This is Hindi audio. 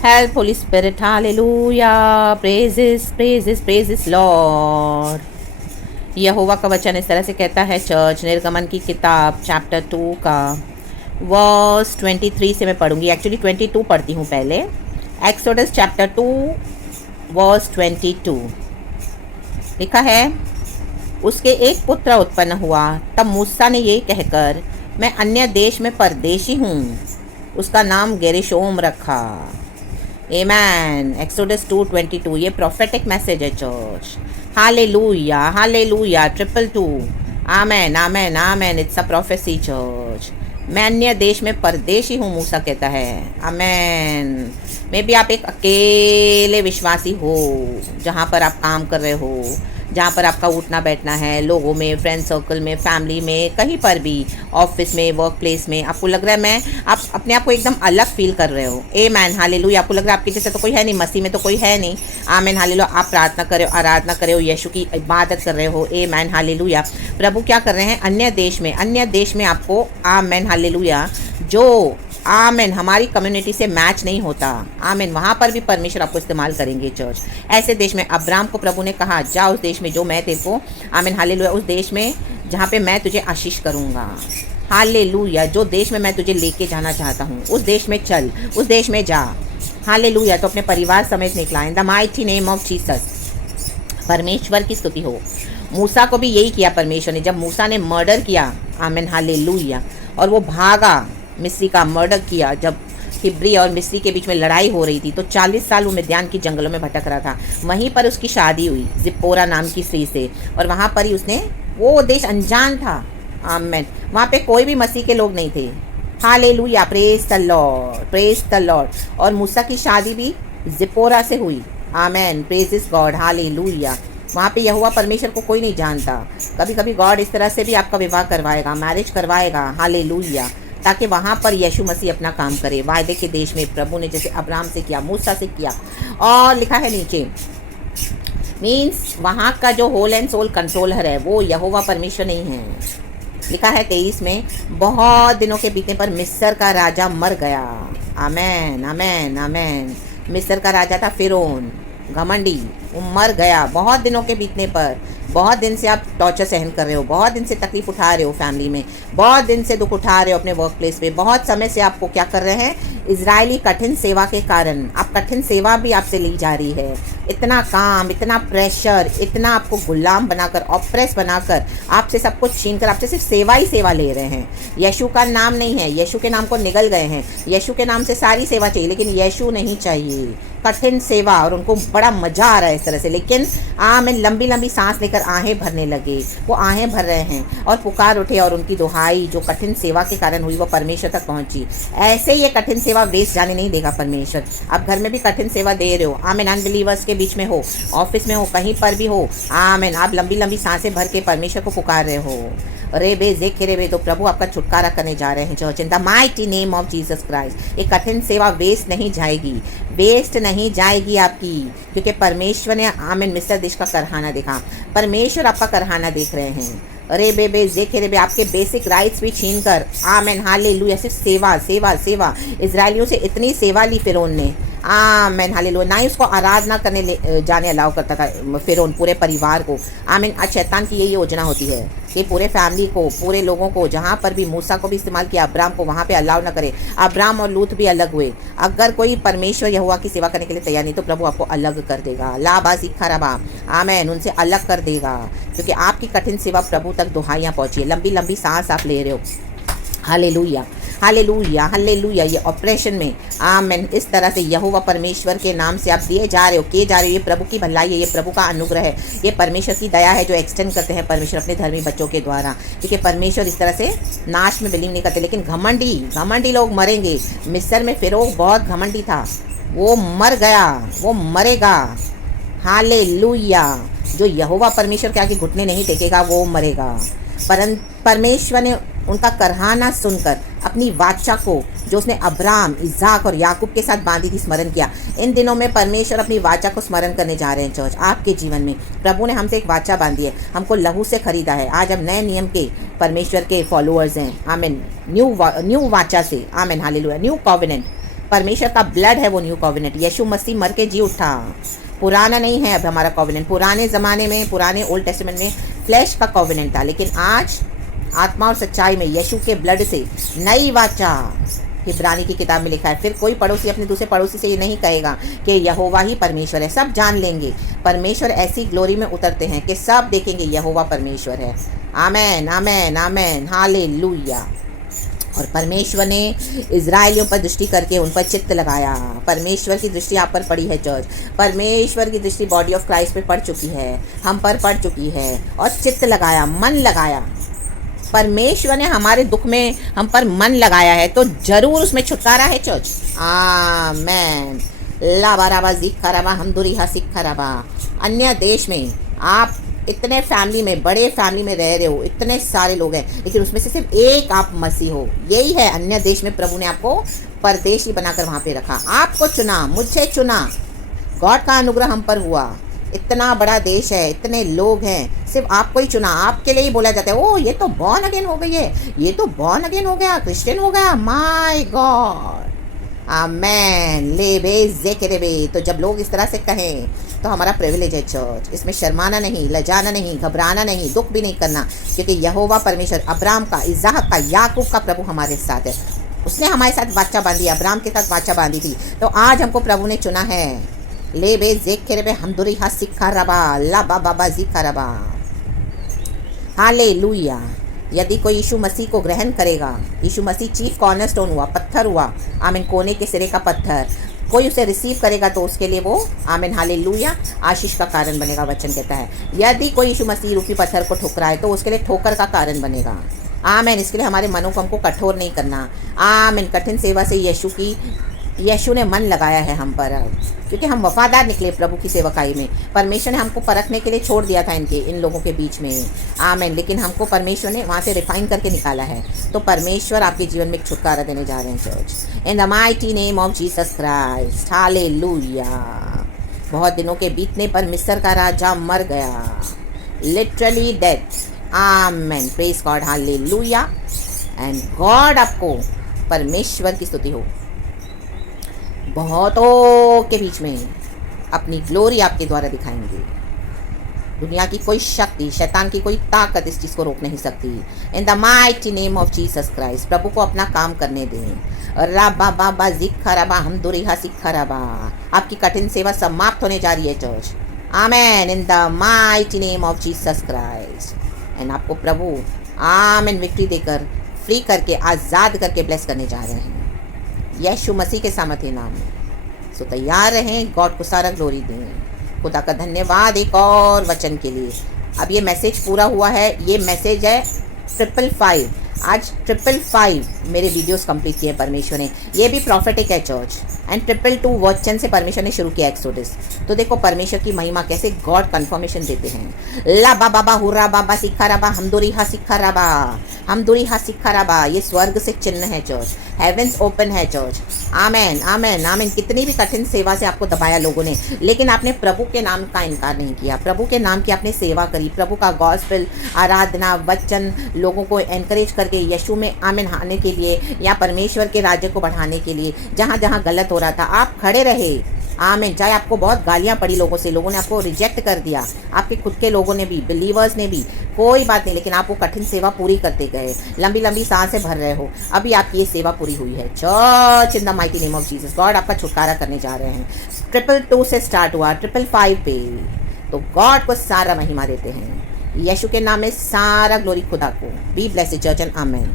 Help, Holy Spirit. Hallelujah. Praises, Lord. यहोवा का वचन इस तरह से कहता है चर्च, निर्गमन की किताब चैप्टर 2 का वर्स 23 से मैं पढ़ूंगी। एक्चुअली 22 पढ़ती हूँ पहले। एक्सोडस चैप्टर 2 वर्स 22 लिखा है, उसके एक पुत्र उत्पन्न हुआ। तब मूसा ने यही कहकर, मैं अन्य देश में परदेशी हूँ, उसका नाम गेरिशोम रखा। आमेन। एक्सोडस 2:22 ये प्रोफेटिक मैसेज है church. Hallelujah, hallelujah, 222। Amen, amen, amen. It's a prophecy church. मैं अन्य देश में परदेशी हूँ, मूसा कहता है। आमेन। मे बी आप एक अकेले विश्वासी हो, जहाँ पर आप काम कर रहे हो, जहाँ पर आपका उठना बैठना है, लोगों में, फ्रेंड सर्कल में, फैमिली में, कहीं पर भी, ऑफिस में, वर्क प्लेस में, आपको लग रहा है आप अपने आप को एकदम अलग फील कर रहे हो। आमेन, हालेलुया। आपको लग रहा है आपके जैसे तो कोई है नहीं, मसीह में तो कोई है नहीं। आमेन, हालेलुया। आप प्रार्थना कर रहे हो, आराधना कर रहे हो, यीशु की इबादत कर रहे हो। आमेन, हालेलुया। प्रभु क्या कर रहे हैं? अन्य देश में आपको, आमेन, हालेलुया, जो आमेन हमारी कम्युनिटी से मैच नहीं होता, आमेन, वहाँ पर भी परमेश्वर आपको इस्तेमाल करेंगे चर्च। ऐसे देश में अब्राम को प्रभु ने कहा, जा उस देश में जो मैं तेरे को, आमेन, हालेलुया, उस देश में जहाँ पे मैं तुझे आशीष करूँगा। हालेलुया। जो देश में मैं तुझे लेके जाना चाहता हूँ, उस देश में चल, उस देश में जा। हालेलुया। तो अपने परिवार समेत निकला। इन the mighty name of Jesus. परमेश्वर की स्तुति हो। मूसा को भी यही किया परमेश्वर ने, जब मूसा ने मर्डर किया, आमेन, हालेलुया, और वो भागा, मिस्री का मर्डर किया। जब हिब्री और मिस्री के बीच में लड़ाई हो रही थी, तो 40 साल वो मिद्यान की जंगलों में भटक रहा था। वहीं पर उसकी शादी हुई जिप्पोरा नाम की स्त्री से, और वहाँ पर ही उसने, वो देश अनजान था, आमेन, वहाँ पे कोई भी मसीह के लोग नहीं थे। Hallelujah, praise the Lord, praise the Lord. और मूसा की शादी भी जिप्पोरा से हुई। आमेन, प्रेजेस गॉड, हालेलुया। वहाँ पे यहोवा परमेश्वर को कोई नहीं जानता। कभी कभी गॉड इस तरह से भी आपका विवाह करवाएगा, मैरिज करवाएगा। हालेलुया। ताकि वहाँ पर यीशु मसीह अपना काम करे। वायदे के देश में प्रभु ने जैसे अब्राहम से किया, मूसा से किया। और लिखा है नीचे, मीन्स वहाँ का जो होल एंड सोल कंट्रोलर है वो यहोवा परमेश्वर नहीं है। लिखा है 23 में, बहुत दिनों के बीतने पर मिस्र का राजा मर गया। आमेन, आमेन, आमेन। मिस्र का राजा था फिरौन, घमंडी, वो मर गया बहुत दिनों के बीतने पर। बहुत दिन से आप टॉर्चर सहन कर रहे हो, बहुत दिन से तकलीफ उठा रहे हो फैमिली में, बहुत दिन से दुख उठा रहे हो अपने वर्क प्लेस पे, बहुत समय से आपको क्या कर रहे हैं, इजरायली कठिन सेवा के कारण आप कठिन सेवा भी आपसे ली जा रही है। इतना काम, इतना प्रेशर, इतना आपको गुलाम बनाकर, ऑप्रेस बनाकर, आपसे सब कुछ छीन कर आपसे सिर्फ सेवा ही सेवा ले रहे हैं। यीशु का नाम नहीं है, यीशु के नाम को निगल गए हैं। यीशु के नाम से सारी सेवा चाहिए, लेकिन यीशु नहीं चाहिए। कठिन सेवा, और उनको बड़ा मजा आ रहा है इस तरह से। लेकिन आमेन, लंबी लंबी सांस लेकर आहें भरने लगे। वो आहें भर रहे हैं और पुकार उठे, और उनकी दुहाई जो कठिन सेवा के कारण हुई वो परमेश्वर तक पहुंची। ऐसे ये कठिन सेवा वेस्ट जाने नहीं देगा परमेश्वर। आप घर में भी कठिन सेवा दे रहे हो, आमेन, अनबिलीवर्स के बीच में हो, ऑफिस में हो, कहीं पर भी हो, आमेन, आप लंबी लंबी सांसें भर के परमेश्वर को पुकार रहे हो। रेबे जेखे रेबे, तो प्रभु आपका छुटकारा करने जा रहे हैं church. In the mighty name of Jesus Christ. एक कठिन सेवा वेस्ट नहीं जाएगी, वेस्ट नहीं जाएगी आपकी, क्योंकि परमेश्वर ने, आमेन, मिस्र देश का करहाना देखा। परमेश्वर आपका करहाना देख रहे हैं। अरे बेबे देखे रे बे, आपके बेसिक राइट्स भी छीन कर, आमेन, हालेलुया, सिर्फ सेवा सेवा सेवा। इजरायलियों से इतनी सेवा ली फिरौन ने, आमेन, हालेलुया, ना ही उसको आराधना करने जाने अलाउ करता था फिरौन पूरे परिवार को। आमीन। आज शैतान की यही योजना होती है कि पूरे फैमिली को, पूरे लोगों को, जहाँ पर भी मूसा को भी इस्तेमाल किया, अब्राम को, वहाँ पे अलाउ ना करे। अब्राम और लूत भी अलग हुए। अगर कोई परमेश्वर यहोवा की सेवा करने के लिए तैयार नहीं, तो प्रभु आपको अलग कर देगा। लाबा सिखा रबा, आमीन, उनसे अलग कर देगा, क्योंकि आपकी कठिन सेवा प्रभु तक दुहाइयाँ पहुँची है। लंबी लंबी सांस आप ले रहे हो। Hallelujah, hallelujah, hallelujah. ये ऑपरेशन में, आमेन, इस तरह से यहोवा परमेश्वर के नाम से आप दिए जा रहे हो, किए जा रहे हो। ये प्रभु की भलाई है, ये प्रभु का अनुग्रह है, ये परमेश्वर की दया है जो एक्सटेंड करते हैं परमेश्वर अपने धर्मी बच्चों के द्वारा। क्योंकि परमेश्वर इस तरह से नाश में बिलीव नहीं करते। लेकिन घमंडी लोग मरेंगे। मिस्र में फिरौन बहुत घमंडी था, वो मर गया, वो मरेगा। हालेलुया। जो यहोवा परमेश्वर के आगे घुटने नहीं टेकेगा वो मरेगा। परमेश्वर ने उनका करहाना सुनकर अपनी वाचा को, जो उसने अब्राम, इज़ाक और याकूब के साथ बांधी थी, स्मरण किया। इन दिनों में परमेश्वर अपनी वाचा को स्मरण करने जा रहे हैं चर्च। आपके जीवन में प्रभु ने हमसे एक वाचा बांधी है, हमको लहू से खरीदा है। आज हम नए नियम के परमेश्वर के फॉलोअर्स हैं। आमीन। न्यू वाचा से, आमीन, हालेलुया, न्यू कॉवेनेंट। परमेश्वर का ब्लड है वो न्यू कॉवेनेंट। यीशु मसीह मर के जी उठा, पुराना नहीं है अब हमारा कॉवेनेंट। पुराने ज़माने में, पुराने ओल्ड टेस्टामेंट में फ्लैश का कॉवेनेंट था, लेकिन आज आत्मा और सच्चाई में यीशु के ब्लड से नई वाचा। इब्रानी की किताब में लिखा है। फिर कोई पड़ोसी अपने दूसरे पड़ोसी से ये नहीं कहेगा कि यहोवा ही परमेश्वर है। सब जान लेंगे, परमेश्वर ऐसी ग्लोरी में उतरते हैं कि सब देखेंगे यहोवा परमेश्वर है। आमेन आमेन आमेन, हालेलुया। और परमेश्वर ने इज़राइलियों पर दृष्टि करके उन पर चित्त लगाया। परमेश्वर की दृष्टि आप पर पड़ी है चर्च। परमेश्वर की दृष्टि बॉडी ऑफ क्राइस्ट पे पड़ चुकी है, हम पर पड़ चुकी है। और चित्त लगाया, मन लगाया। परमेश्वर ने हमारे दुख में हम पर मन लगाया है, तो जरूर उसमें छुटकारा है चर्च। आमेन। लाबाराबा जिक्खराबा हमदुरिहा सिक्खराबा। अन्य देश में आप इतने फैमिली में, बड़े फैमिली में रह रहे हो, इतने सारे लोग हैं, लेकिन उसमें से सिर्फ एक आप मसीह हो। यही है, अन्य देश में प्रभु ने आपको परदेशी बनाकर वहाँ पे रखा। आपको चुना, मुझे चुना, गॉड का अनुग्रह हम पर हुआ। इतना बड़ा देश है, इतने लोग हैं, सिर्फ आपको ही चुना। आपके लिए ही बोला जाता है, ओ ये तो बॉर्न अगेन हो गई है, ये तो बॉर्न अगेन हो गया, क्रिश्चियन हो गया, माय गॉड। आमेन। ले बे जेके बे। तो जब लोग इस तरह से कहें तो हमारा प्रिविलेज है चर्च। इसमें शर्माना नहीं, लजाना नहीं, घबराना नहीं, दुख भी नहीं करना, क्योंकि यहोवा परमेश्वर अब्राहम का, इसहाक का, याकूब का प्रभु हमारे साथ है। उसने हमारे साथ वाचा बांधी, अब्राहम के साथ वाचा बांधी थी, तो आज हमको प्रभु ने चुना है। ले बे जेके बे हमदुरिहा सिक्खराबा ला बाबा जिक्खराबा। हालेलुया। यदि कोई यीशु मसीह को ग्रहण करेगा, यीशु मसीह चीफ कॉर्नरस्टोन हुआ, पत्थर हुआ, आमीन, कोने के सिरे का पत्थर, कोई उसे रिसीव करेगा तो उसके लिए वो, आमीन, हालेलुया, आशीष का कारण बनेगा। वचन कहता है यदि कोई यीशु मसीह रूपी पत्थर को ठुकराए तो उसके लिए ठोकर का कारण बनेगा। आमीन। इसके लिए हमारे मनों को हमको कठोर नहीं करना। आमीन। कठिन सेवा से यीशु ने मन लगाया है हम पर, क्योंकि हम वफादार निकले प्रभु की सेवकाई में। परमेश्वर ने हमको परखने के लिए छोड़ दिया था इन लोगों के बीच में। आमीन। लेकिन हमको परमेश्वर ने वहाँ से रिफाइन करके निकाला है। तो परमेश्वर आपके जीवन में एक छुटकारा देने जा रहे हैं church, in the mighty name of Jesus Christ. Hallelujah. बहुत दिनों के बीतने पर मिस्र का राजा मर गया, लिटरली डेथ। आमीन। Praise God, hallelujah. And God, आपको परमेश्वर की स्तुति हो, बहुतों के बीच में अपनी ग्लोरी आपके द्वारा दिखाएंगे। दुनिया की कोई शक्ति, शैतान की कोई ताकत इस चीज़ को रोक नहीं सकती। In the mighty name of Jesus Christ. प्रभु को अपना काम करने दें। राबा बाबा जिक्खराबा हमदुरिहा सिक्खराबा। आपकी कठिन सेवा समाप्त होने जा रही है church. Amen. In the mighty name of Jesus Christ. And आपको प्रभु आमेन विक्ट्री देकर, फ्री करके, आज़ाद करके ब्लेस करने जा रहे हैं यीशु मसीह के सामर्थ्य नाम में। सो तैयार रहें, गॉड को सारा ग्लोरी दें। खुदा का धन्यवाद एक और वचन के लिए। अब ये मैसेज पूरा हुआ है। ये मैसेज है 555। आज 555 मेरे वीडियोस कंप्लीट किए परमेश्वर ने। ये भी प्रॉफिटिक है चर्च। एंड 222 वचन से परमेश्वर ने शुरू किया एक्सोडस। तो देखो परमेश्वर की महिमा कैसे गॉड कन्फर्मेशन देते हैं। ला बाबा हुर्रा बाबा सिक्खराबा हमदुरिहा सिक्खराबा हमदुरिहा सिक्खराबा। ये स्वर्ग से चिन्ह है चर्च। हेवेंस ओपन है चर्च। आमेन आमेन आमेन। कितनी भी कठिन सेवा से आपको दबाया लोगों ने, लेकिन आपने प्रभु के नाम का इनकार नहीं किया। प्रभु के नाम की आपने सेवा करी। प्रभु का गॉस्पेल, आराधना, वचन लोगों को एनकरेज करके यीशु में आमीन आने के लिए, या परमेश्वर के राज्य को बढ़ाने के लिए जहाँ जहाँ गलत हो रहा था आप खड़े रहे। आमीन। चाहे आपको बहुत गालियाँ पड़ी लोगों से, लोगों ने आपको रिजेक्ट कर दिया, आपके खुद के लोगों ने भी, बिलीवर्स ने भी, कोई बात नहीं, लेकिन आप वो कठिन सेवा पूरी करते गए। लंबी लंबी सांसें भर रहे हो, अभी आपकी ये सेवा पूरी हुई है church. In the mighty name of Jesus God आपका छुटकारा करने जा रहे हैं। 222 से स्टार्ट हुआ, 555 पे। तो गॉड को सारा महिमा देते हैं। यीशु के नाम में सारा ग्लोरी खुदा को। Be blessed church and amen.